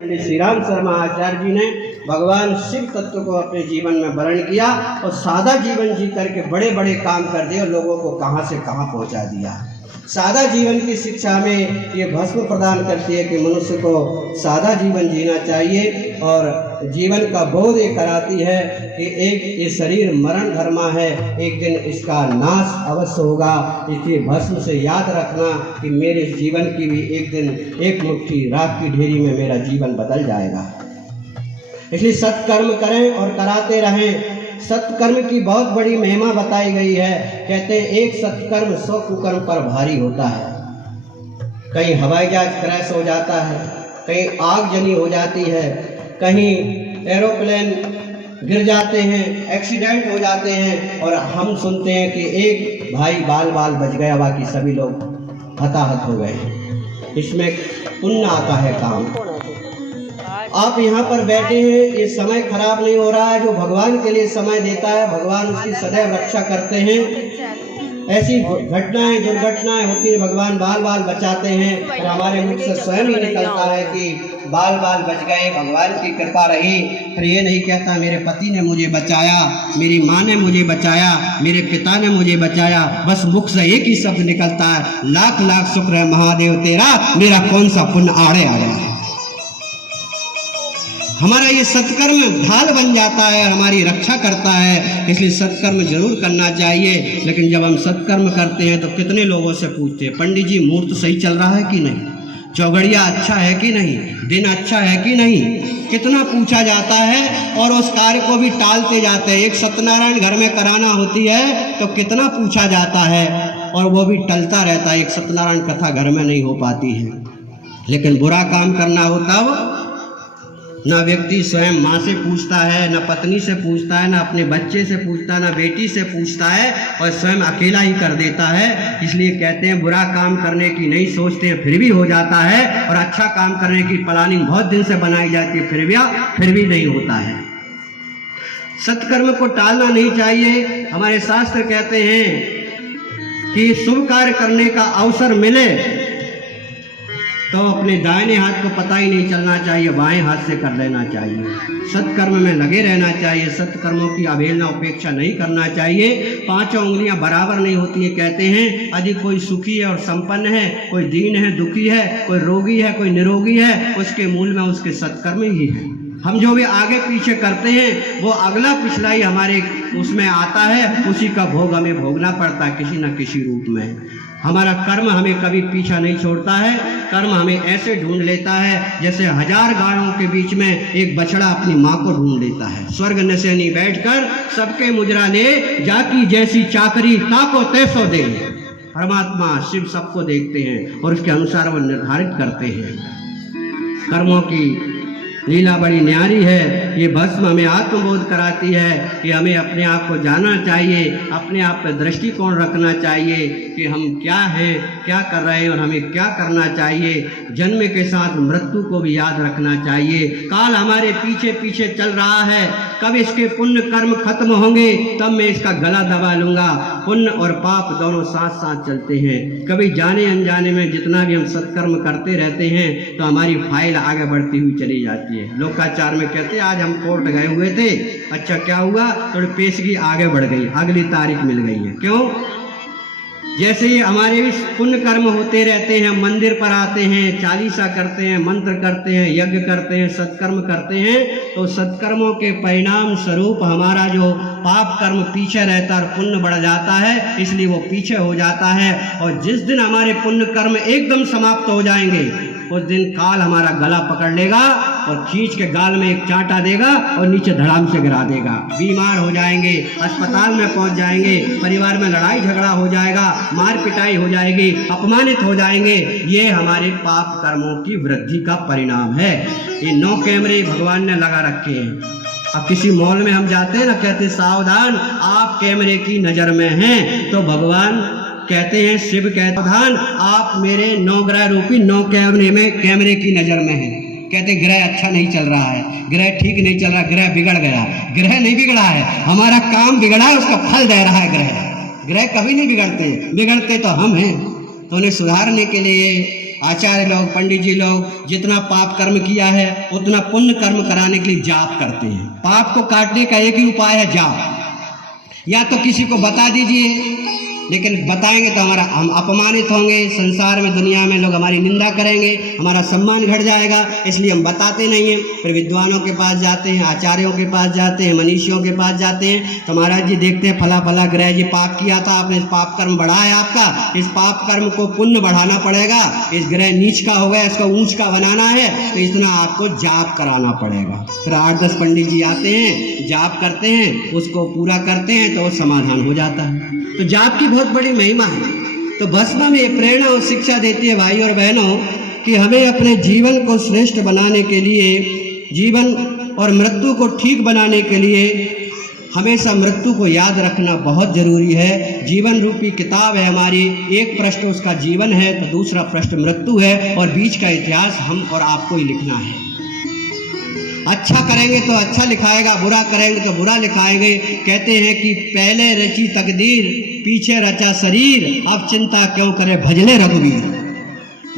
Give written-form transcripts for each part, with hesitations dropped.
पंडित श्री राम शर्मा आचार्य जी ने भगवान शिव तत्व को अपने जीवन में वर्ण किया और सादा जीवन जी करके बड़े बड़े काम कर दिए और लोगों को कहां से कहां पहुंचा दिया। सादा जीवन की शिक्षा में ये भस्म प्रदान करती है कि मनुष्य को सादा जीवन जीना चाहिए और जीवन का बोध ये कराती है कि एक ये शरीर मरण धर्मा है, एक दिन इसका नाश अवश्य होगा। इसलिए भस्म से याद रखना कि मेरे जीवन की भी एक दिन एक मुट्ठी राख की ढेरी में मेरा जीवन बदल जाएगा। इसलिए सत्कर्म करें और कराते रहें। सत्कर्म की बहुत बड़ी महिमा बताई गई है। कहते हैं एक सत्कर्म 100 कुकर्म पर भारी होता है। कहीं हवाई जहाज क्रैश हो जाता है, कहीं आगजनी हो जाती है, कहीं एरोप्लेन गिर जाते हैं, एक्सीडेंट हो जाते हैं और हम सुनते हैं कि एक भाई बाल बाल बच गया, बाकी सभी लोग हताहत हो गए। इसमें पुण्य आता है काम। आप यहाँ पर बैठे हैं, ये समय खराब नहीं हो रहा है। जो भगवान के लिए समय देता है भगवान उसकी सदैव रक्षा करते हैं। ऐसी घटनाएं दुर्घटनाएं होती है, भगवान बाल बाल बचाते हैं और हमारे मुख से स्वयं ही निकलता है कि बाल बाल बच गए, भगवान की कृपा रही। फिर ये नहीं कहता मेरे पति ने मुझे बचाया, मेरी माँ ने मुझे बचाया, मेरे पिता ने मुझे बचाया। बस मुख से एक ही शब्द निकलता है, लाख लाख शुक्र है महादेव तेरा, मेरा कौन सा पुण्य आड़े आ गया। हमारा ये सत्कर्म ढाल बन जाता है, हमारी रक्षा करता है। इसलिए सत्कर्म जरूर करना चाहिए। लेकिन जब हम सत्कर्म करते हैं तो कितने लोगों से पूछते हैं, पंडित जी मुहूर्त सही चल रहा है कि नहीं, चौगड़िया अच्छा है कि नहीं, दिन अच्छा है कि नहीं, कितना पूछा जाता है और उस कार्य को भी टालते जाते हैं। एक सत्यनारायण घर में कराना होती है तो कितना पूछा जाता है और वो भी टलता रहता है। एक सत्यनारायण कथा घर में नहीं हो पाती है। लेकिन बुरा काम करना होता हो, ना व्यक्ति स्वयं माँ से पूछता है, ना पत्नी से पूछता है, ना अपने बच्चे से पूछता है, ना बेटी से पूछता है और स्वयं अकेला ही कर देता है। इसलिए कहते हैं बुरा काम करने की नहीं सोचते हैं फिर भी हो जाता है, और अच्छा काम करने की प्लानिंग बहुत दिन से बनाई जाती है फिर भी नहीं होता है। सत्कर्म को टालना नहीं चाहिए। हमारे शास्त्र कहते हैं कि शुभ कार्य करने का अवसर मिले तो अपने दाहिने हाथ को पता ही नहीं चलना चाहिए, बाएं हाथ से कर लेना चाहिए। सत्कर्म में लगे रहना चाहिए। सत्कर्मों की अवहेलना उपेक्षा नहीं करना चाहिए। पांचों उंगलियां बराबर नहीं होती है। कहते हैं यदि कोई सुखी है और संपन्न है, कोई दीन है दुखी है, कोई रोगी है कोई निरोगी है, उसके मूल में उसके सत्कर्म ही है। हम जो भी आगे पीछे करते हैं वो अगला पिछला ही हमारे उसमें आता है, उसी का भोग हमें भोगना पड़ता है किसी न किसी रूप में। हमारा कर्म हमें कभी पीछा नहीं छोड़ता है। कर्म हमें ऐसे ढूंढ लेता है जैसे 1000 गायों के बीच में एक बछड़ा अपनी माँ को ढूंढ लेता है। स्वर्ग नशेनी बैठकर सबके मुजरा ले, जाकी जैसी चाकरी ताको तैसो दे। परमात्मा शिव सबको देखते हैं और उसके अनुसार वो निर्धारित करते हैं। कर्मों की लीला बड़ी न्यारी है। ये भस्म हमें आत्मबोध कराती है कि हमें अपने आप को जानना चाहिए, अपने आप पर दृष्टिकोण रखना चाहिए कि हम क्या हैं, क्या कर रहे हैं और हमें क्या करना चाहिए। जन्म के साथ मृत्यु को भी याद रखना चाहिए। काल हमारे पीछे पीछे चल रहा है, कब इसके पुण्य कर्म खत्म होंगे तब मैं इसका गला दबा लूँगा। पुण्य और पाप दोनों साथ साथ चलते हैं। कभी जाने अनजाने में जितना भी हम सत्कर्म करते रहते हैं तो हमारी फाइल आगे बढ़ती हुई चली जाती है। लोकाचार में कहते हैं आज हम कोर्ट गए हुए थे, अच्छा क्या हुआ, थोड़ी पेशगी आगे बढ़ गई, अगली तारीख मिल गई है। क्यों? जैसे ही हमारे भी पुण्य कर्म होते रहते हैं, मंदिर पर आते हैं, चालीसा करते हैं, मंत्र करते हैं, यज्ञ करते हैं, सत्कर्म करते हैं, तो सत्कर्मों के परिणाम स्वरूप हमारा जो पाप कर्म पीछे रहता है और पुण्य बढ़ जाता है, इसलिए वो पीछे हो जाता है। और जिस दिन हमारे पुण्य कर्म एकदम समाप्त हो जाएंगे उस दिन काल हमारा गला पकड़ लेगा और खींच के गाल में एक चांटा देगा और नीचे धड़ाम से गिरा देगा। बीमार हो जाएंगे, अस्पताल में पहुंच जाएंगे, परिवार में लड़ाई झगड़ा हो जाएगा, मार पिटाई हो जाएगी, अपमानित हो जाएंगे। ये हमारे पाप कर्मों की वृद्धि का परिणाम है। ये 9 कैमरे भगवान ने लगा रखे हैं। अब किसी मॉल में हम जाते हैं ना, कहते सावधान आप कैमरे की नजर में हैं, तो भगवान कहते हैं, शिव कहते सावधान आप मेरे 9 ग्रह रूपी 9 कैमरे की नजर में हैं। कहते ग्रह अच्छा नहीं चल रहा है, ग्रह ठीक नहीं चल रहा, ग्रह बिगड़ गया। ग्रह नहीं बिगड़ा है, हमारा काम बिगड़ा है, उसका फल दे रहा है ग्रह कभी नहीं बिगड़ते, बिगड़ते तो हम हैं। तो उन्हें सुधारने के लिए आचार्य लोग, पंडित जी लोग जितना पाप कर्म किया है उतना पुण्य कर्म कराने के लिए जाप करते हैं। पाप को काटने का एक ही उपाय है जाप। या तो किसी को बता दीजिए, लेकिन बताएंगे तो हम अपमानित होंगे, संसार में दुनिया में लोग हमारी निंदा करेंगे, हमारा सम्मान घट जाएगा, इसलिए हम बताते नहीं हैं। फिर विद्वानों के पास जाते हैं, आचार्यों के पास जाते हैं, मनीषियों के पास जाते हैं, तो महाराज जी देखते हैं फला फला ग्रह जी पाप किया था, आपने इस पाप कर्म बढ़ा है आपका, इस पाप कर्म को पुण्य बढ़ाना पड़ेगा, इस ग्रह नीच का हो गया, इसको ऊंच का बनाना है, तो इतना आपको जाप कराना पड़ेगा। फिर 8-10 पंडित जी आते हैं, जाप करते हैं, उसको पूरा करते हैं तो समाधान हो जाता है। तो जाप की बहुत बड़ी महिमा है। तो भस्म में प्रेरणा और शिक्षा देती है भाई और बहनों कि हमें अपने जीवन को श्रेष्ठ बनाने के लिए, जीवन और मृत्यु को ठीक बनाने के लिए हमेशा मृत्यु को याद रखना बहुत जरूरी है। जीवन रूपी किताब है हमारी, एक पृष्ठ उसका जीवन है तो दूसरा पृष्ठ मृत्यु है, और बीच का इतिहास हम और आपको ही लिखना है। अच्छा करेंगे तो अच्छा लिखाएगा, बुरा करेंगे तो बुरा लिखाएंगे। कहते हैं कि पहले रची तकदीर, पीछे रचा शरीर, अब चिंता क्यों करे भजले रघुवीर।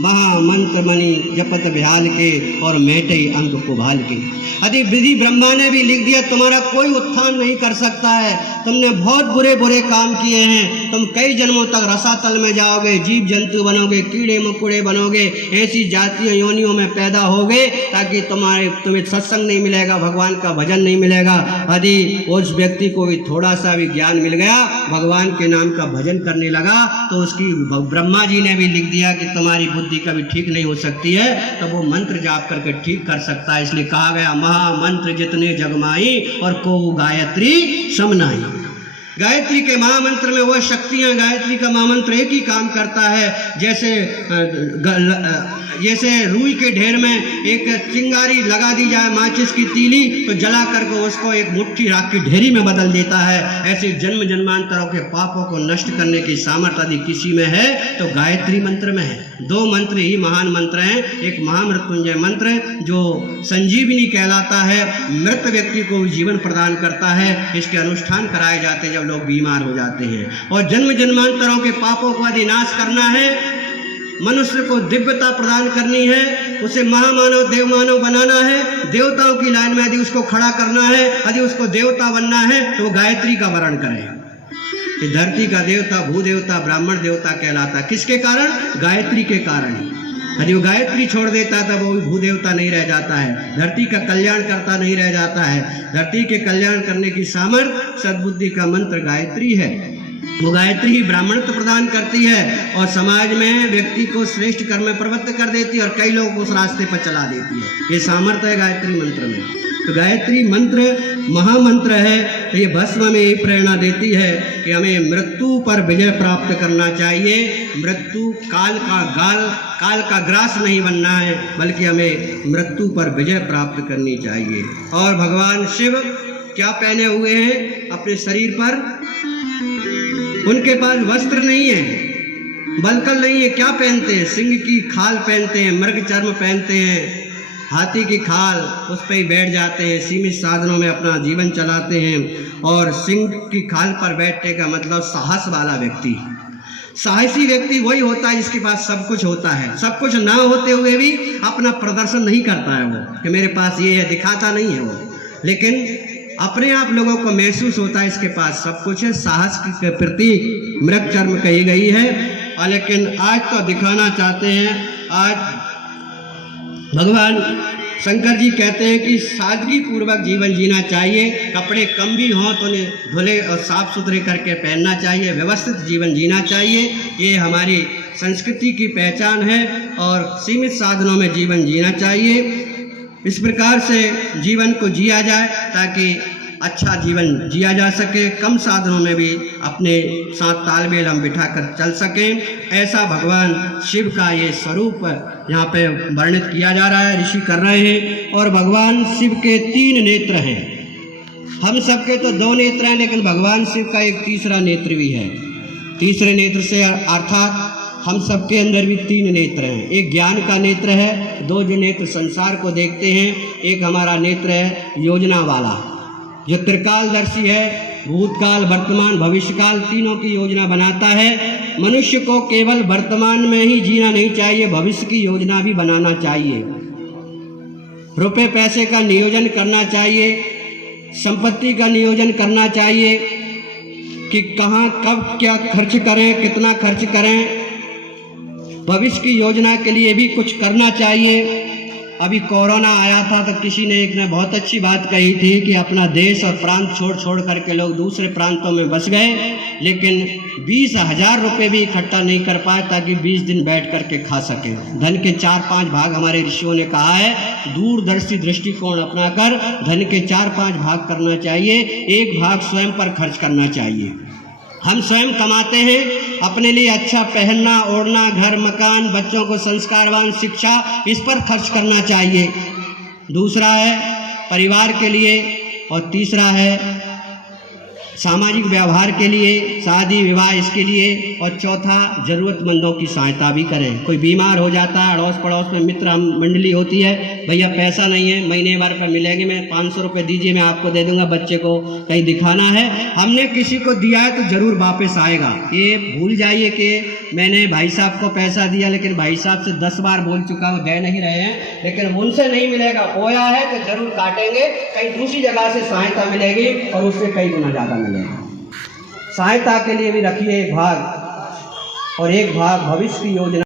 महामंत्र मणि जपत बिहाल के, और मेटे अंक को भाल के। यदि विधि ब्रह्मा ने भी लिख दिया तुम्हारा कोई उत्थान नहीं कर सकता है, तुमने बहुत बुरे बुरे काम किए हैं, तुम कई जन्मों तक रसातल में जाओगे, जीव जंतु बनोगे, कीड़े मकोड़े बनोगे, ऐसी जातियों योनियों में पैदा होगे ताकि तुम्हें सत्संग नहीं मिलेगा, भगवान का भजन नहीं मिलेगा। यदि उस व्यक्ति को भी थोड़ा सा भी ज्ञान मिल गया, भगवान के नाम का भजन करने लगा, तो उसकी ब्रह्मा जी ने भी लिख दिया कि तुम्हारी बुद्धि कभी ठीक नहीं हो सकती है, तो वो मंत्र जाप करके ठीक कर सकता है। इसलिए कहा गया महामंत्र जितने जगमाई, और को गायत्री समनाई। गायत्री के महामंत्र में वह शक्तियां, गायत्री का महामंत्र एक ही काम करता है, जैसे रूई के ढेर में एक चिंगारी लगा दी जाए, माचिस की तीली, तो जला करके उसको एक मुट्ठी राख की ढेरी में बदल देता है। ऐसे जन्म जन्मांतरों के पापों को नष्ट करने की सामर्थ्य यदि किसी में है तो गायत्री मंत्र में है। 2 मंत्र ही महान मंत्र हैं, एक महामृत्युंजय मंत्र जो संजीवनी कहलाता है, मृत व्यक्ति को जीवन प्रदान करता है। इसके अनुष्ठान कराए जाते हैं जब लोग बीमार हो जाते हैं। और जन्म जन्मांतरों के पापों को यदि नाश करना है, मनुष्य को दिव्यता प्रदान करनी है, उसे महामानव देवमानव बनाना है, देवताओं की लाइन में यदि उसको खड़ा करना है, यदि उसको देवता बनना है, तो वो गायत्री का वर्ण करे। ये धरती का देवता, भूदेवता, ब्राह्मण देवता कहलाता। किसके कारण? गायत्री के कारण। यदि वो गायत्री छोड़ देता तब वो भूदेवता नहीं रह जाता है, धरती का कल्याण करता नहीं रह जाता है। धरती के कल्याण करने की सामर्थ्य सद्बुद्धि का मंत्र गायत्री है। वो गायत्री ही ब्राह्मणत्व प्रदान करती है और समाज में व्यक्ति को श्रेष्ठ कर्म में प्रवृत्त कर देती है और कई लोगों को उस रास्ते पर चला देती है। ये सामर्थ्य है गायत्री मंत्र में। तो गायत्री मंत्र महामंत्र है। तो ये भस्म में यही प्रेरणा देती है कि हमें मृत्यु पर विजय प्राप्त करना चाहिए। मृत्यु काल का ग्रास नहीं बनना है, बल्कि हमें मृत्यु पर विजय प्राप्त करनी चाहिए। और भगवान शिव क्या पहने हुए हैं अपने शरीर पर? उनके पास वस्त्र नहीं है, बलकल नहीं है, क्या पहनते हैं? सिंह की खाल पहनते हैं, मृग चर्म पहनते हैं, हाथी की खाल, उस पर ही बैठ जाते हैं, सीमित साधनों में अपना जीवन चलाते हैं। और सिंह की खाल पर बैठने का मतलब साहस वाला व्यक्ति। साहसी व्यक्ति वही होता है जिसके पास सब कुछ होता है, सब कुछ ना होते हुए भी अपना प्रदर्शन नहीं करता है वो कि मेरे पास ये है, दिखाता नहीं है वो, लेकिन अपने आप लोगों को महसूस होता है इसके पास सब कुछ है। साहस के प्रतीक मृग चर्म कही गई है। लेकिन आज तो दिखाना चाहते हैं, आज भगवान शंकर जी कहते हैं कि सादगी पूर्वक जीवन जीना चाहिए, कपड़े कम भी हों तो उन्हें धुले और साफ सुथरे करके पहनना चाहिए, व्यवस्थित जीवन जीना चाहिए। ये हमारी संस्कृति की पहचान है और सीमित साधनों में जीवन जीना चाहिए। इस प्रकार से जीवन को जिया जाए ताकि अच्छा जीवन जिया जा सके, कम साधनों में भी अपने साथ तालमेल हम बिठा कर चल सकें। ऐसा भगवान शिव का ये स्वरूप यहाँ पे वर्णित किया जा रहा है, ऋषि कर रहे हैं। और भगवान शिव के 3 नेत्र हैं। हम सबके तो 2 नेत्र हैं, लेकिन भगवान शिव का एक तीसरा नेत्र भी है। तीसरे नेत्र से अर्थात हम सबके अंदर भी 3 नेत्र हैं। एक ज्ञान का नेत्र है, 2 जो नेत्र संसार को देखते हैं, एक हमारा नेत्र है योजना वाला जो त्रिकालदर्शी है, भूतकाल, वर्तमान, भविष्यकाल तीनों की योजना बनाता है। मनुष्य को केवल वर्तमान में ही जीना नहीं चाहिए, भविष्य की योजना भी बनाना चाहिए। रुपए पैसे का नियोजन करना चाहिए, संपत्ति का नियोजन करना चाहिए कि कहाँ कब क्या खर्च करें, कितना खर्च करें। भविष्य की योजना के लिए भी कुछ करना चाहिए। अभी कोरोना आया था तो किसी ने एक ने बहुत अच्छी बात कही थी कि अपना देश और प्रांत छोड़ छोड़ करके लोग दूसरे प्रांतों में बस गए, लेकिन 20,000 रुपये भी इकट्ठा नहीं कर पाए ताकि 20 दिन बैठ करके खा सके। धन के 4-5 भाग हमारे ऋषियों ने कहा है, दूरदर्शी दृष्टिकोण अपनाकर धन के 4-5 भाग करना चाहिए। एक भाग स्वयं पर खर्च करना चाहिए। हम स्वयं कमाते हैं, अपने लिए अच्छा पहनना ओढ़ना, घर मकान, बच्चों को संस्कारवान शिक्षा, इस पर खर्च करना चाहिए। दूसरा है परिवार के लिए, और तीसरा है सामाजिक व्यवहार के लिए, शादी विवाह इसके लिए, और चौथा ज़रूरतमंदों की सहायता भी करें। कोई बीमार हो जाता है, अड़ोस पड़ोस में मित्र मंडली होती है, भैया पैसा नहीं है, महीने भर पर मिलेंगे, मैं 500 रुपये दीजिए, मैं आपको दे दूंगा, बच्चे को कहीं दिखाना है। हमने किसी को दिया है तो ज़रूर वापस आएगा। ये भूल जाइए कि मैंने भाई साहब को पैसा दिया, लेकिन भाई साहब से 10 बार बोल चुका हूँ, दे नहीं रहे हैं, लेकिन उनसे नहीं मिलेगा। खोया है तो ज़रूर काटेंगे, कहीं दूसरी जगह से सहायता मिलेगी और उससे कई गुना ज़्यादा मिलेगा। सहायता के लिए भी रखिए एक भाग, और एक भाग भविष्य की योजना।